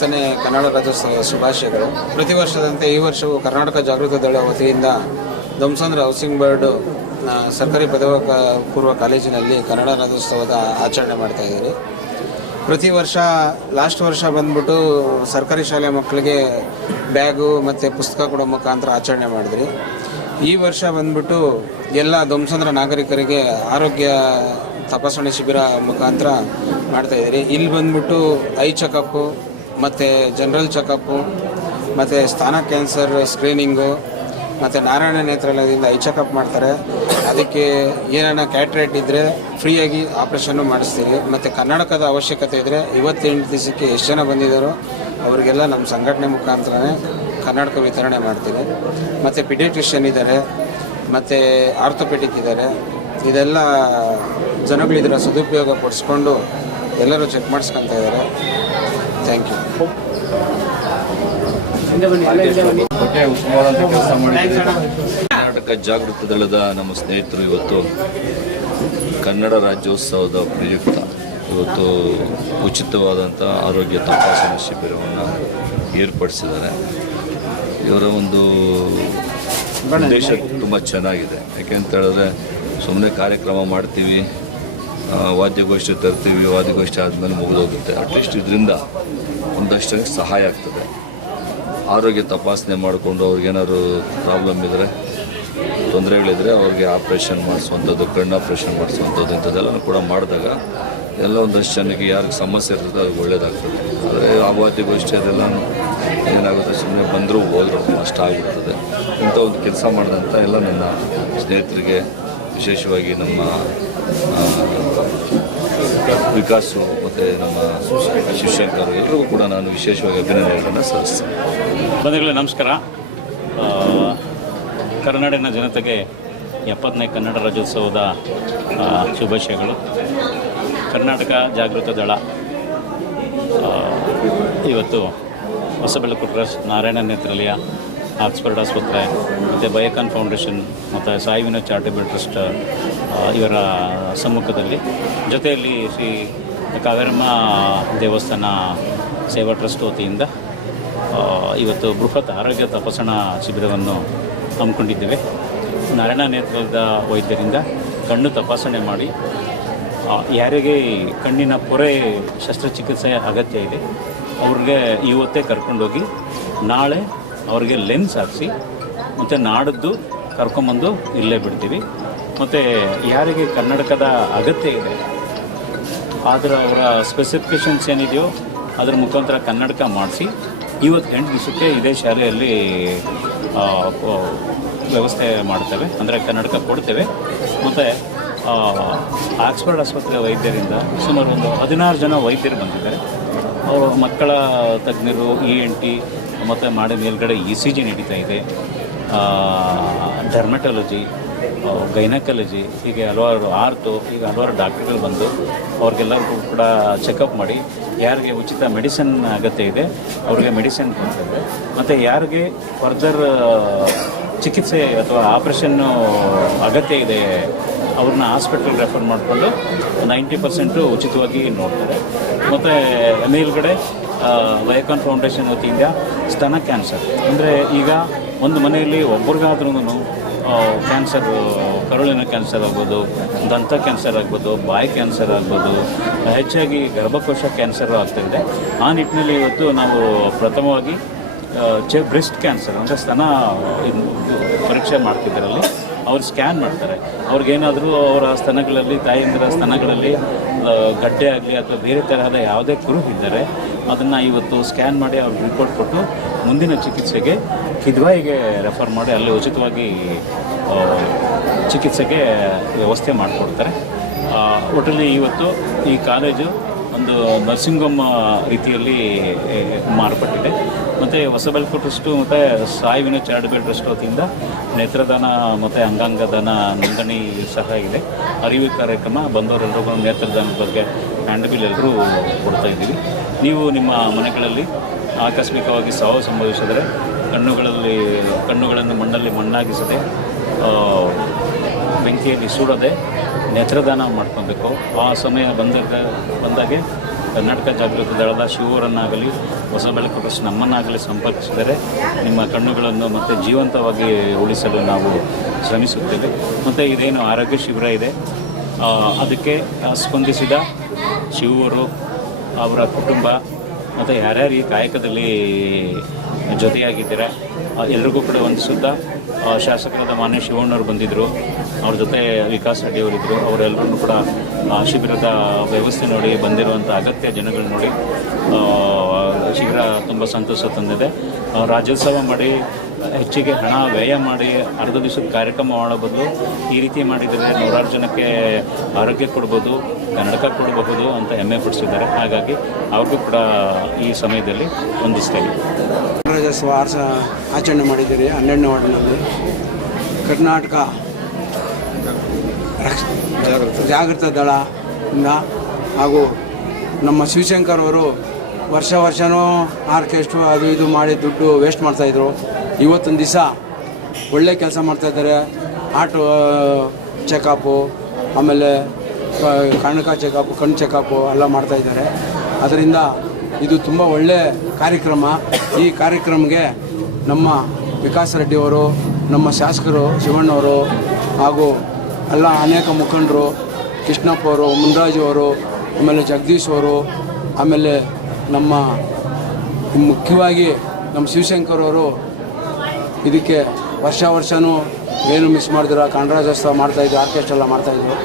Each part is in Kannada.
10ನೇ ಕನ್ನಡ ರಾಜ್ಯೋತ್ಸವದ ಶುಭಾಶಯಗಳು. ಪ್ರತಿ ವರ್ಷದಂತೆ ಈ ವರ್ಷವೂ ಕರ್ನಾಟಕ ಜಾಗೃತ ದಳ ವತಿಯಿಂದ ದೊಮ್ಸಂದ್ರ ಹೌಸಿಂಗ್ ಬೋರ್ಡ್ ಸರ್ಕಾರಿ ಪದವಿ ಪೂರ್ವ ಕಾಲೇಜಿನಲ್ಲಿ ಕನ್ನಡ ರಾಜ್ಯೋತ್ಸವದ ಆಚರಣೆ ಮಾಡ್ತಾಯಿದ್ದೀರಿ. ಪ್ರತಿ ವರ್ಷ ಲಾಸ್ಟ್ ವರ್ಷ ಬಂದ್ಬಿಟ್ಟು ಸರ್ಕಾರಿ ಶಾಲೆ ಮಕ್ಕಳಿಗೆ ಬ್ಯಾಗು ಮತ್ತು ಪುಸ್ತಕ ಕೊಡೋ ಮುಖಾಂತರ ಆಚರಣೆ ಮಾಡಿದ್ರಿ. ಈ ವರ್ಷ ಬಂದ್ಬಿಟ್ಟು ಎಲ್ಲ ದೊಮ್ಸಂದ್ರ ನಾಗರಿಕರಿಗೆ ಆರೋಗ್ಯ ತಪಾಸಣೆ ಶಿಬಿರ ಮುಖಾಂತರ ಮಾಡ್ತಾಯಿದ್ದೀರಿ. ಇಲ್ಲಿ ಬಂದ್ಬಿಟ್ಟು ಐ ಚೆಕಪ್ಪು ಮತ್ತು ಜನರಲ್ ಚೆಕಪ್ಪು ಮತ್ತು ಸ್ತನ ಕ್ಯಾನ್ಸರ್ ಸ್ಕ್ರೀನಿಂಗು ಮತ್ತು ನಾರಾಯಣ ನೇತ್ರಾಲಯದಿಂದ ಐ ಚೆಕಪ್ ಮಾಡ್ತಾರೆ. ಅದಕ್ಕೆ ಏನಾರ ಕ್ಯಾಟ್ರೇಟ್ ಇದ್ದರೆ ಫ್ರೀಯಾಗಿ ಆಪ್ರೇಷನ್ನು ಮಾಡಿಸ್ತೀವಿ. ಮತ್ತು ಕನ್ನಡಕದ ಅವಶ್ಯಕತೆ ಇದ್ದರೆ 28 ದಿವಸಕ್ಕೆ ಎಷ್ಟು ಜನ ಬಂದಿದ್ದಾರೋ ಅವರಿಗೆಲ್ಲ ನಮ್ಮ ಸಂಘಟನೆ ಮುಖಾಂತರನೇ ಕನ್ನಡಕ ವಿತರಣೆ ಮಾಡ್ತೀವಿ. ಮತ್ತು ಪಿಡಿಯಾಟ್ರಿಷಿಯನ್ ಇದ್ದಾರೆ, ಮತ್ತು ಆರ್ಥೋಪೆಡಿಕ್ ಇದ್ದಾರೆ. ಇದೆಲ್ಲ ಜನಗಳು ಇದರ ಸದುಪಯೋಗ ಪಡಿಸ್ಕೊಂಡು ಎಲ್ಲರೂ ಚೆಕ್ ಮಾಡಿಸ್ಕೊತಾ ಇದ್ದಾರೆ. Thank you. ಕರ್ನಾಟಕ ಜಾಗೃತ ದಳದ ನಮ್ಮ ಸ್ನೇಹಿತರು ಇವತ್ತು ಕನ್ನಡ ರಾಜ್ಯೋತ್ಸವದ ಪ್ರಯುಕ್ತ ಇವತ್ತು ಉಚಿತವಾದಂಥ ಆರೋಗ್ಯ ತಪಾಸಣಾ ಶಿಬಿರವನ್ನು ಏರ್ಪಡಿಸಿದ್ದಾರೆ. ಇವರ ಒಂದು ಉದ್ದೇಶ ತುಂಬ ಚೆನ್ನಾಗಿದೆ. ಯಾಕೆಂತ ಹೇಳಿದ್ರೆ ಸುಮ್ಮನೆ ಕಾರ್ಯಕ್ರಮ ಮಾಡ್ತೀವಿ, ವಾದ್ಯಗೋಷ್ಠಿ ತರ್ತೀವಿ, ವಾದ್ಯಗೋಷ್ಠಿ ಆದಮೇಲೆ ಮುಗಿದೋಗುತ್ತೆ. ಅಟ್ಲೀಸ್ಟ್ ಇದರಿಂದ ಒಂದಷ್ಟು ಜನಕ್ಕೆ ಸಹಾಯ ಆಗ್ತದೆ. ಆರೋಗ್ಯ ತಪಾಸಣೆ ಮಾಡಿಕೊಂಡು ಅವ್ರಿಗೇನಾದ್ರು ಪ್ರಾಬ್ಲಮ್ ಇದ್ದರೆ, ತೊಂದರೆಗಳಿದ್ದರೆ ಅವ್ರಿಗೆ ಆಪ್ರೇಷನ್ ಮಾಡಿಸುವಂಥದ್ದು, ಕಣ್ಣು ಆಪ್ರೇಷನ್ ಮಾಡಿಸುವಂಥದ್ದು ಇಂಥದ್ದೆಲ್ಲನೂ ಕೂಡ ಮಾಡಿದಾಗ ಎಲ್ಲ ಒಂದಷ್ಟು ಜನಕ್ಕೆ ಯಾರಿಗೆ ಸಮಸ್ಯೆ ಇರ್ತದೆ ಅವ್ರಿಗೆ ಒಳ್ಳೆಯದಾಗ್ತದೆ. ಆದರೆ ಆ ವಾದ್ಯಗೋಷ್ಠಿ ಅದೆಲ್ಲ ಏನಾಗುತ್ತೆ, ಸುಮ್ಮನೆ ಬಂದರೂ ಹೋದರೂ ಅಷ್ಟಾಗಿರ್ತದೆ. ಇಂಥ ಒಂದು ಕೆಲಸ ಮಾಡಿದಂಥ ಎಲ್ಲ ನನ್ನ ಸ್ನೇಹಿತರಿಗೆ, ವಿಶೇಷವಾಗಿ ನಮ್ಮ ವಿಕಾಸು ಮತ್ತು ನಮ್ಮ ಶಿವಶಂಕರ್ ಎಲ್ಲರಿಗೂ ಕೂಡ ನಾನು ವಿಶೇಷವಾಗಿ ಅಭಿನಂದನೆಗಳನ್ನು ಸಲ್ಲಿಸ್ತೇನೆ. ಬಂಧುಗಳೇ ನಮಸ್ಕಾರ. ಕರ್ನಾಡಿನ ಜನತೆಗೆ 70ನೇ ಕನ್ನಡ ರಾಜ್ಯೋತ್ಸವದ ಶುಭಾಶಯಗಳು. ಕರ್ನಾಟಕ ಜಾಗೃತ ದಳ ಇವತ್ತು ಹೊಸಬೆಳಕು ಟ್ರಸ್ಟ್, ನಾರಾಯಣ ನೇತ್ರಾಲಯ, ಆಕ್ಸ್ಫರ್ಡ್ ಆಸ್ಪತ್ರೆ ಮತ್ತು ಬಯೋಕಾನ್ ಫೌಂಡೇಶನ್ ಮತ್ತು ಸಾಯಿ ವಿನೋದ್ ಚಾರಿಟೇಬಲ್ ಟ್ರಸ್ಟ್ ಇವರ ಸಮ್ಮುಖದಲ್ಲಿ, ಜೊತೆಯಲ್ಲಿ ಶ್ರೀ ಕಾವೇರಮ್ಮ ದೇವಸ್ಥಾನ ಸೇವಾ ಟ್ರಸ್ಟ್ ವತಿಯಿಂದ ಇವತ್ತು ಬೃಹತ್ ಆರೋಗ್ಯ ತಪಾಸಣಾ ಶಿಬಿರವನ್ನು ಹಮ್ಮಿಕೊಂಡಿದ್ದೇವೆ. ನಾರಾಯಣ ನೇತ್ರದ ವೈದ್ಯರಿಂದ ಕಣ್ಣು ತಪಾಸಣೆ ಮಾಡಿ ಯಾರಿಗೆ ಕಣ್ಣಿನ ಪೊರೆ ಶಸ್ತ್ರಚಿಕಿತ್ಸೆಯ ಅಗತ್ಯ ಇದೆ ಅವ್ರಿಗೆ ಇವತ್ತೇ ಕರ್ಕೊಂಡೋಗಿ ನಾಳೆ ಅವ್ರಿಗೆ ಲೆನ್ಸ್ ಹಾಕಿಸಿ ಮತ್ತು ನಾಡಿದ್ದು ಕರ್ಕೊಂಬಂದು ಇಲ್ಲೇ ಬಿಡ್ತೀವಿ. ಮತ್ತು ಯಾರಿಗೆ ಕನ್ನಡಕದ ಅಗತ್ಯ ಇದೆ ಅದರ ಅವರ ಸ್ಪೆಸಿಫಿಕೇಷನ್ಸ್ ಏನಿದೆಯೋ ಅದರ ಮುಖಾಂತರ ಕನ್ನಡಕ ಮಾಡಿಸಿ ಇವತ್ತು 8 ದಿವಸಕ್ಕೆ ಇದೇ ಶಾಲೆಯಲ್ಲಿ ವ್ಯವಸ್ಥೆ ಮಾಡ್ತೇವೆ, ಅಂದರೆ ಕನ್ನಡಕ ಕೊಡ್ತೇವೆ. ಮತ್ತು ಆಕ್ಸ್ಫರ್ಡ್ ಆಸ್ಪತ್ರೆ ವೈದ್ಯರಿಂದ ಸುಮಾರು ಒಂದು 16 ಜನ ವೈದ್ಯರು ಬಂದಿದ್ದಾರೆ. ಅವರು ಮಕ್ಕಳ ತಜ್ಞರು, ENT ಮತ್ತು ಮಾಡಿ ಮೇಲ್ಗಡೆ ECG ನಡೀತಾ ಇದೆ, ಡರ್ಮಟಾಲಜಿ, ಗೈನಕಾಲಜಿ, ಹೀಗೆ ಹಲವಾರು ಆರ್ತೋ, ಈಗ ಹಲವಾರು ಡಾಕ್ಟ್ರುಗಳು ಬಂದು ಅವ್ರಿಗೆಲ್ಲರಿಗೂ ಕೂಡ ಚೆಕಪ್ ಮಾಡಿ ಯಾರಿಗೆ ಉಚಿತ ಮೆಡಿಸಿನ್ ಅಗತ್ಯ ಇದೆ ಅವ್ರಿಗೆ ಮೆಡಿಸಿನ್ ಕೊಡ್ತೇವೆ. ಮತ್ತು ಯಾರಿಗೆ ಫರ್ದರ್ ಚಿಕಿತ್ಸೆ ಅಥವಾ ಆಪ್ರೇಷನ್ನು ಅಗತ್ಯ ಇದೆ ಅವ್ರನ್ನ ಹಾಸ್ಪಿಟಲ್ ರೆಫರ್ ಮಾಡಿಕೊಂಡು 90% ಉಚಿತವಾಗಿ ನೋಡ್ತಾರೆ. ಮತ್ತು ಮೇಲ್ಗಡೆ ಬಯೋಕಾನ್ ಫೌಂಡೇಶನ್ ವತಿಯಿಂದ ಸ್ತನ ಕ್ಯಾನ್ಸರ್, ಅಂದರೆ ಈಗ ಒಂದು ಮನೆಯಲ್ಲಿ ಒಬ್ರಿಗಾದ್ರೂ ಕ್ಯಾನ್ಸರ್, ಕರುಳಿನ ಕ್ಯಾನ್ಸರ್ ಆಗ್ಬೋದು, ದಂತ ಕ್ಯಾನ್ಸರ್ ಆಗ್ಬೋದು, ಬಾಯಿ ಕ್ಯಾನ್ಸರ್ ಆಗ್ಬೋದು, ಹೆಚ್ಚಾಗಿ ಗರ್ಭಕೋಶ ಕ್ಯಾನ್ಸರ್ ಆಗ್ತಾಯಿದೆ. ಆ ನಿಟ್ಟಿನಲ್ಲಿ ಇವತ್ತು ನಾವು ಪ್ರಥಮವಾಗಿ ಬ್ರೆಸ್ಟ್ ಕ್ಯಾನ್ಸರ್ ಅಂದರೆ ಸ್ತನ ಪರೀಕ್ಷೆ ಮಾಡ್ತಿದ್ದರಲ್ಲಿ ಅವ್ರು ಸ್ಕ್ಯಾನ್ ಮಾಡ್ತಾರೆ. ಅವ್ರಿಗೇನಾದರೂ ಅವರ ಸ್ತನಗಳಲ್ಲಿ, ತಾಯಂದಿರ ಸ್ತನಗಳಲ್ಲಿ ಗಡ್ಡೆ ಆಗಲಿ ಅಥವಾ ಬೇರೆ ತರಹದ ಯಾವುದೇ ಕುರುಹಿದ್ದರೆ ಅದನ್ನು ಇವತ್ತು ಸ್ಕ್ಯಾನ್ ಮಾಡಿ ಅವ್ರಿಗೆ ರಿಪೋರ್ಟ್ ಕೊಟ್ಟು ಮುಂದಿನ ಚಿಕಿತ್ಸೆಗೆ ಕಿದ್ವಾಯಿಗೆ ರೆಫರ್ ಮಾಡಿ ಅಲ್ಲಿ ಉಚಿತವಾಗಿ ಚಿಕಿತ್ಸೆಗೆ ವ್ಯವಸ್ಥೆ ಮಾಡಿಕೊಡ್ತಾರೆ. ಒಟ್ಟಲ್ಲಿ ಇವತ್ತು ಈ ಕಾಲೇಜು ಒಂದು ನರ್ಸಿಂಗ್ ಹೋಮ್ ರೀತಿಯಲ್ಲಿ ಮಾರ್ಪಟ್ಟಿದೆ. ಮತ್ತು ಹೊಸಬೆಳಕು ಟ್ರಸ್ಟು ಮತ್ತು ಸಾಯಿ ವಿನೋದ್ ಚಾರಿಟೇಬಲ್ ಟ್ರಸ್ಟ್ ವತಿಯಿಂದ ನೇತ್ರದಾನ ಮತ್ತು ಅಂಗಾಂಗದಾನ ನೋಂದಣಿ ಸಹ ಇದೆ. ಅರಿವು ಕಾರ್ಯಕ್ರಮ ಬಂದವರೆಲ್ಲರಿಗೂ ನೇತ್ರದಾನದ ಬಗ್ಗೆ ಹ್ಯಾಂಡ್ಬಿಲ್ ಎಲ್ಲರೂ ಕೊಡ್ತಾಯಿದ್ದೀವಿ. ನೀವು ನಿಮ್ಮ ಮನೆಗಳಲ್ಲಿ ಆಕಸ್ಮಿಕವಾಗಿ ಸಾವು ಸಂಭವಿಸಿದರೆ ಕಣ್ಣುಗಳನ್ನು ಮಣ್ಣಲ್ಲಿ ಮಣ್ಣಾಗಿಸದೆ, ಬೆಂಕಿಯಲ್ಲಿ ಸುಡದೆ ನೇತ್ರದಾನ ಮಾಡ್ಕೊಬೇಕು. ಆ ಸಮಯ ಬಂದಾಗೆ ಕರ್ನಾಟಕ ಜಾಗೃತಿ ದಳದ ಶಿವರನ್ನಾಗಲಿ ಹೊಸಬೆಳಕು ಟ್ರಸ್ಟ್ ನಮ್ಮನ್ನಾಗಲಿ ಸಂಪರ್ಕಿಸಿದರೆ ನಿಮ್ಮ ಕಣ್ಣುಗಳನ್ನು ಮತ್ತು ಜೀವಂತವಾಗಿ ಉಳಿಸಲು ನಾವು ಶ್ರಮಿಸುತ್ತೇವೆ. ಮತ್ತು ಇದೇನು ಆರೋಗ್ಯ ಶಿಬಿರ ಇದೆ, ಅದಕ್ಕೆ ಸ್ಪಂದಿಸಿದ ಶಿವರು, ಅವರ ಕುಟುಂಬ ಮತ್ತು ಯಾರ್ಯಾರು ಈ ಕಾಯಕದಲ್ಲಿ ಜೊತೆಯಾಗಿದ್ದೀರಾ ಎಲ್ರಿಗೂ ಕೂಡ ವಂದಿಸುತ್ತಾ, ಶಾಸಕರಾದ ಮಾನ್ಯ ಶಿವಣ್ಣವರು ಬಂದಿದ್ದರು, ಅವ್ರ ಜೊತೆ ವಿಕಾಸ್ ರೆಡ್ಡಿ ಅವರಿದ್ದರು, ಅವರೆಲ್ಲರೂ ಕೂಡ ಶಿಬಿರದ ವ್ಯವಸ್ಥೆ ನೋಡಿ ಬಂದಿರುವಂಥ ಅಗತ್ಯ ಜನಗಳು ನೋಡಿ ಶಿಬಿರ ತುಂಬ ಸಂತೋಷ ತಂದಿದೆ. ರಾಜ್ಯೋತ್ಸವ ಮಾಡಿ ಹೆಚ್ಚಿಗೆ ಹಣ ವ್ಯಯ ಮಾಡಿ ಅರ್ಧ ದಿವಸದ ಕಾರ್ಯಕ್ರಮ ಮಾಡೋ ಬದಲು ಈ ರೀತಿ ಮಾಡಿದರೆ ನೂರಾರು ಜನಕ್ಕೆ ಆರೋಗ್ಯ ಕೊಡ್ಬೋದು, ಕನ್ನಡಕ ಕೊಡಬಹುದು ಅಂತ ಹೆಮ್ಮೆ ಪಡಿಸಿದ್ದಾರೆ. ಹಾಗಾಗಿ ಅವ್ರಿಗೂ ಕೂಡ ಈ ಸಮಯದಲ್ಲಿ ವಂದಿಸ್ತೇವೆ. ರಾಜ್ಯೋತ್ಸವ ಆಚರಣೆ ಮಾಡಿದ್ದೀರಿ 12ನೇ ವಾರ್ಡಿನಲ್ಲಿ. ಕರ್ನಾಟಕ ಜಾಗೃತ ದಳದಿಂದ ಹಾಗೂ ನಮ್ಮ ಶಿವಶಂಕರ್ ಅವರು ವರ್ಷನೂ ಆರ್ಕೆಸ್ಟ್ರು ಅದು ಇದು ಮಾಡಿ ದುಡ್ಡು ವೇಸ್ಟ್ ಮಾಡ್ತಾಯಿದ್ರು. ಇವತ್ತೊಂದು ದಿವಸ ಒಳ್ಳೆ ಕೆಲಸ ಮಾಡ್ತಾಯಿದ್ದಾರೆ. ಆಟೋ ಚೆಕಪ್ಪು, ಆಮೇಲೆ ಕಣ್ಣಕ ಚೆಕಪ್ಪು, ಕಣ್ಣು ಚೆಕಪ್ಪು ಎಲ್ಲ ಮಾಡ್ತಾಯಿದ್ದಾರೆ. ಅದರಿಂದ ಇದು ತುಂಬ ಒಳ್ಳೆಯ ಕಾರ್ಯಕ್ರಮ. ಈ ಕಾರ್ಯಕ್ರಮಕ್ಕೆ ನಮ್ಮ ವಿಕಾಸ್ ರೆಡ್ಡಿಯವರು, ನಮ್ಮ ಶಾಸಕರು ಶಿವಣ್ಣವರು ಹಾಗೂ ಎಲ್ಲ ಅನೇಕ ಮುಖಂಡರು, ಕೃಷ್ಣಪ್ಪ ಅವರು, ಮುನ್ರಾಜು ಅವರು, ಆಮೇಲೆ ಜಗದೀಶ್ ಅವರು, ಆಮೇಲೆ ನಮ್ಮ ಮುಖ್ಯವಾಗಿ ನಮ್ಮ ಶಿವಶಂಕರ್ ಅವರು ಇದಕ್ಕೆ ವರ್ಷನೂ ಏನು ಮಿಸ್ ಮಾಡಿದ್ರು, ಕನ್ನಡ ರಾಜ್ಯೋತ್ಸವ ಮಾಡ್ತಾಯಿದ್ರು, ಆರ್ಕೆಸ್ಟ್ರಾ ಎಲ್ಲ ಮಾಡ್ತಾಯಿದ್ರು.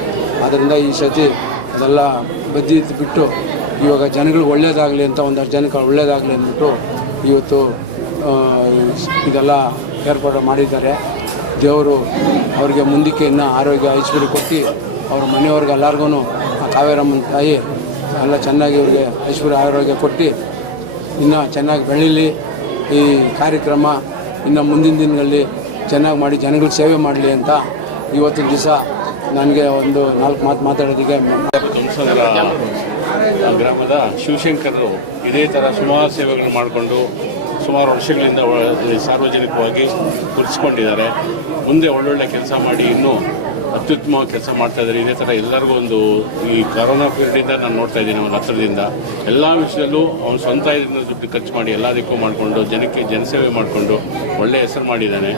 ಅದರಿಂದ ಈ ಸತಿ ಅದೆಲ್ಲ ಬಿಟ್ಟು ಇವಾಗ ಜನಗಳಿಗೆ ಒಳ್ಳೆಯದಾಗಲಿ ಅಂತ, ಒಂದಷ್ಟು ಜನಕ್ಕೆ ಒಳ್ಳೆಯದಾಗಲಿ ಅಂದ್ಬಿಟ್ಟು ಇವತ್ತು ಇದೆಲ್ಲ ಏರ್ಪಾಡು ಮಾಡಿದ್ದಾರೆ. ದೇವರು ಅವರಿಗೆ ಮುಂದಕ್ಕೆ ಇನ್ನೂ ಆರೋಗ್ಯ ಐಶ್ವರ್ಯ ಕೊಟ್ಟು ಅವ್ರ ಮನೆಯವ್ರಿಗೆ ಎಲ್ಲರಿಗೂ ಆ ಕಾವೇರಮ್ಮನ ತಾಯಿ ಎಲ್ಲ ಚೆನ್ನಾಗಿ ಇವ್ರಿಗೆ ಐಶ್ವರ್ಯ ಆರೋಗ್ಯ ಕೊಟ್ಟು ಇನ್ನೂ ಚೆನ್ನಾಗಿ ಬೆಳೀಲಿ. ಈ ಕಾರ್ಯಕ್ರಮ ಇನ್ನು ಮುಂದಿನ ದಿನಗಳಲ್ಲಿ ಚೆನ್ನಾಗಿ ಮಾಡಿ ಜನಗಳಿಗೆ ಸೇವೆ ಮಾಡಲಿ ಅಂತ ಇವತ್ತಿನ ದಿವಸ ನನಗೆ ಒಂದು 4 ಮಾತು ಮಾತಾಡೋದಕ್ಕೆ. ಧ್ವಂಸಂದ್ರ ಗ್ರಾಮದ ಶಿವಶಂಕರರು ಇದೇ ಥರ ಸುಮಾರು ಸೇವೆಗಳು ಮಾಡಿಕೊಂಡು ಸುಮಾರು ವರ್ಷಗಳಿಂದ ಸಾರ್ವಜನಿಕವಾಗಿ ಗುರುತಿಸ್ಕೊಂಡಿದ್ದಾರೆ. ಮುಂದೆ ಒಳ್ಳೊಳ್ಳೆ ಕೆಲಸ ಮಾಡಿ ಇನ್ನೂ ಅತ್ಯುತ್ತಮ ಕೆಲಸ ಮಾಡ್ತಾಯಿದ್ದಾರೆ. ಇದೇ ಥರ ಎಲ್ಲರಿಗೂ ಒಂದು ಈ ಕರೋನಾ ಪೀರಿಯಡಿಂದ ನಾನು ನೋಡ್ತಾ ಇದ್ದೀನಿ ಅವನ ಹತ್ತಿರದಿಂದ ಎಲ್ಲ ವಿಷಯದಲ್ಲೂ ಅವನು ಸ್ವಂತ ಇದನ್ನು ದುಡ್ಡು ಖರ್ಚು ಮಾಡಿ ಎಲ್ಲದಕ್ಕೂ ಮಾಡಿಕೊಂಡು ಜನಸೇವೆ ಮಾಡಿಕೊಂಡು ಒಳ್ಳೆಯ ಹೆಸರು ಮಾಡಿದ್ದಾನೆ,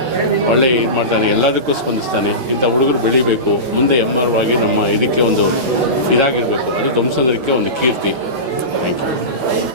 ಒಳ್ಳೆ ಇದು ಮಾಡ್ತಾನೆ, ಎಲ್ಲದಕ್ಕೂ ಸ್ಪಂದಿಸ್ತಾನೆ. ಇಂಥ ಹುಡುಗರು ಬೆಳಿಬೇಕು, ಮುಂದೆ ಎಮ್ಮರವಾಗಿ ನಮ್ಮ ಇದಕ್ಕೆ ಒಂದು ಇದಾಗಿರಬೇಕು. ಅದು ಧ್ವಂಸಂದ್ರಕ್ಕೆ ಒಂದು ಕೀರ್ತಿ. Thank you.